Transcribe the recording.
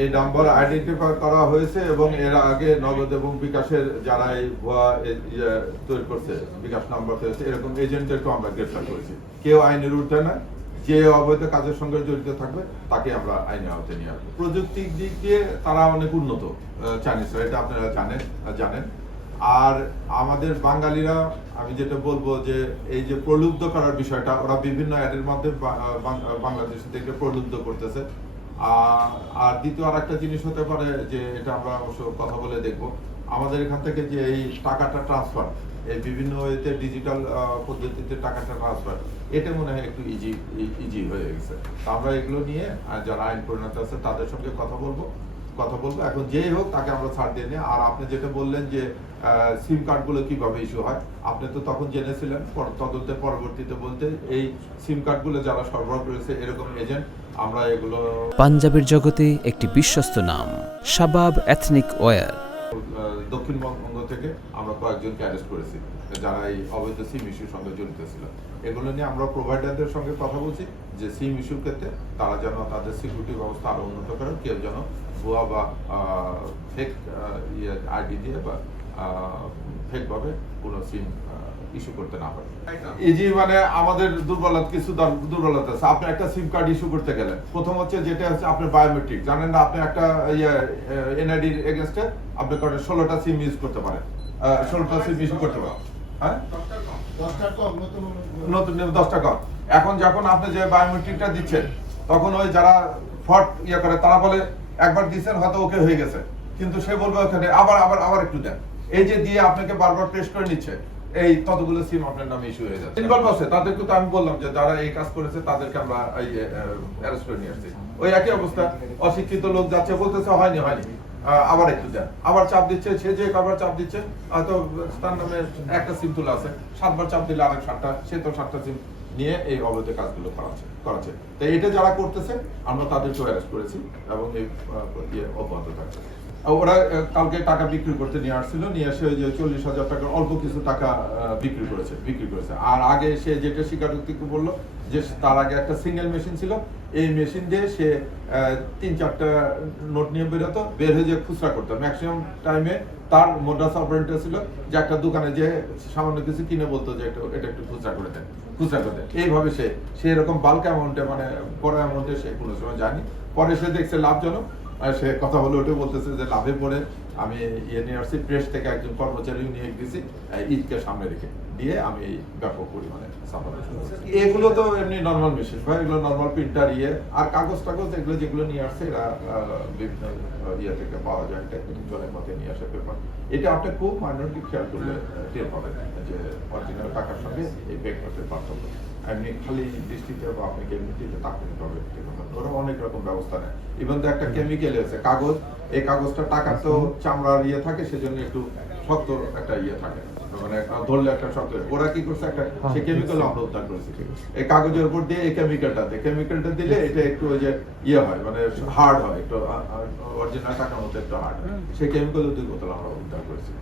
এই number identify করা হয়েছে এবং এর আগে নগদ এবং বিকাশের যারা এই ভুয়া তৈরি করছে, বিকাশ নাম্বার হয়েছে, এরকম এজেন্টদেরকেও আমরা গ্রেফতার করেছি। কেউ আইনের ঊর্ধ্বে না, যে অবৈধ কাজের সঙ্গে জড়িত থাকবে তাকে আমরা আইনের আওতায় নিয়ে আসবো। প্রযুক্তির দিক দিয়ে তারা অনেক উন্নত চাইনিজরা, এটা আপনারা জানেন। আর আমাদের বাঙালিরা, আমি যেটা বলবো যে এই যে প্রলুব্ধ করার বিষয়টা, ওরা বিভিন্ন অ্যাডের মধ্যে বাংলাদেশ থেকে প্রলুব্ধ করতেছে। আর দ্বিতীয় আর একটা জিনিস হতে পারে যে এটা আমরা অবশ্য কথা বলে দেখব, আমাদের এখান থেকে যে এই টাকাটা ট্রান্সফার, এই বিভিন্ন ওয়েতে ডিজিটাল পদ্ধতিতে টাকাটা ট্রান্সফার, এটা মনে হয় একটু ইজি হয়ে গেছে। তো আমরা এগুলো নিয়ে যারা আইন পরিণত আছে তাদের সঙ্গে কথা বলবো। এখন যেই হোক তাকে আমরা ছাড় দিয়ে নিই। আর আপনি যেটা বললেন যে সিম কার্ডগুলো কিভাবে ইস্যু হয়, আপনি তো তখন জেনেছিলেন, তদন্তের পরবর্তীতে বলতে এই সিম কার্ডগুলো যারা সরবরাহ করেছে এরকম এজেন্ট, আমরা এগুলো পাঞ্জাবের জগতে একটি বিশ্বস্ত নাম শাবাব এথনিক ওয়্যার। দক্ষিণবঙ্গ থেকে আমরা কয়েকজনকে অ্যারেস্ট করেছি যারা এই অবৈধ সিম ইস্যুর সঙ্গে জড়িত ছিল। এগুলো নিয়ে আমরা প্রোভাইডারদের সঙ্গে কথা বলছি যে সিম ইস্যুর ক্ষেত্রে তারা যেন তাদের সিকিউরিটি ব্যবস্থা আরো উন্নত করে, কেউ যেন ভুয়া বা ফেক আইডি দিয়ে বা ফেকভাবে কোনো সিম ইস্যু করতে না পারে। ইজি মানে আমাদের কিছু দুর্বলতা আছে। আপনি একটা সিম কার্ড ইস্যু করতে গেলে প্রথম হচ্ছে যেটা হচ্ছে আপনার বায়োমেট্রিক, জানেন না, আপনি একটা এনআইডির এগেনস্টে আপনি 16টা সিম ইউজ করতে পারেন, 16টা সিম ইস্যু করতে পারেন। হ্যাঁ, 10টা কম। এখন যখন আপনি যে বায়োমেট্রিকটা দিচ্ছেন তখন ওই যারা ফট করে তারা বলে একবার দিচ্ছেন হয়তো ওকে হয়ে গেছে, কিন্তু সে বলবে ওখানে আবার একটু দেন। এই যে দিয়ে আপনাকে বারবার প্রেস করে নিচ্ছে, এই ততগুলো সিম আপনার নামে ইস্যু হয়ে যাচ্ছে। ইনভলভ আছে তাদেরকে তো আমি বললাম যে যারা এই কাজ করেছে তাদেরকে আমরা অ্যারেস্ট করে নিয়ে আসছি। ওই একই অবস্থা, অশিক্ষিত লোক যাচ্ছে বলতেছে হয়নি, আবার একটু দেন, আবার চাপ দিচ্ছে, সে যে কবার চাপ দিচ্ছে হয়তো তার নামে একটা সিম তোলা আছে, 7বার চাপ দিলে আরেক 7টা, সে তো 7টা সিম নিয়ে এই অবৈধ কাজগুলো করাচ্ছে। তো এটা যারা করতেছে আমরা তাদেরকেও অ্যারেস্ট করেছি এবং এই অব্যাহত থাকছে। ওরা কালকে টাকা বিক্রি করতে নিয়ে আসছিল, নিয়ে এসে যে 40,000 টাকার অল্প কিছু টাকা বিক্রি করেছে। আর আগে সে যেটা স্বীকারোক্তি বললো যে তার আগে একটা সিঙ্গেল মেশিন ছিল, এই মেশিন দিয়ে সে 3-4টা নোট নিয়ে বের হয়ে যে খুচরা করতো। ম্যাক্সিমাম টাইমে তার মোডাস অপারেন্ডাস ছিল যে একটা দোকানে যে সামান্য কিছু কিনে বলতো যে এটা একটু খুচরা করে দেন। এইভাবে সে এরকম বাল্ক অ্যামাউন্টে, মানে বড় অ্যামাউন্টে সে কোনো সময় যায়নি। পরে সে দেখছে লাভজনক, সে কথা বলে ওটা বলতেছে যে লাভে পড়ে আমি নিয়ে আসছি, প্রেস থেকে একজন কর্মচারী নিয়ে গেছি, ঈদকে সামনে রেখে দিয়ে আমি ব্যাপক পরিমাণে সাফার। এগুলো তো এমনি নর্মাল মেশিন ভাই, এগুলো নর্মাল প্রিন্টার আর কাগজ এগুলো যেগুলো নিয়ে আসছে এরা বিভিন্ন থেকে পাওয়া যায়, টেকনিক্যালের মধ্যে নিয়ে আসে পেপার। এটা আপনি খুব মাইনরিটি খেয়াল করলে টের পাবেন যে অরিজিনাল টাকার সঙ্গে এই পেপারের পার্থক্য। এমনি খালি দৃষ্টিতে বা আপনাকে এমনিতে তাৎক্ষণিক হবে, ওরা অনেক রকম ব্যবস্থা নেয়। ইভেন তো একটা কেমিক্যাল আছে কাগজ, এই কাগজটা টাকার তো চামড়ার থাকে, সেজন্য একটু শক্ত একটা থাকে, মানে ধরলে একটা শক্ত। ওরা কি করছে, একটা সে কেমিক্যাল আমরা উদ্ধার করেছি, এই কাগজের উপর দিয়ে এই কেমিক্যালটা দিলে এটা একটু ওই যে হয়, মানে হার্ড হয়, একটু অরিজিনাল টাকার মতো একটু হার্ড হয়। সেই কেমিক্যাল 2 বোতল আমরা উদ্ধার করেছি।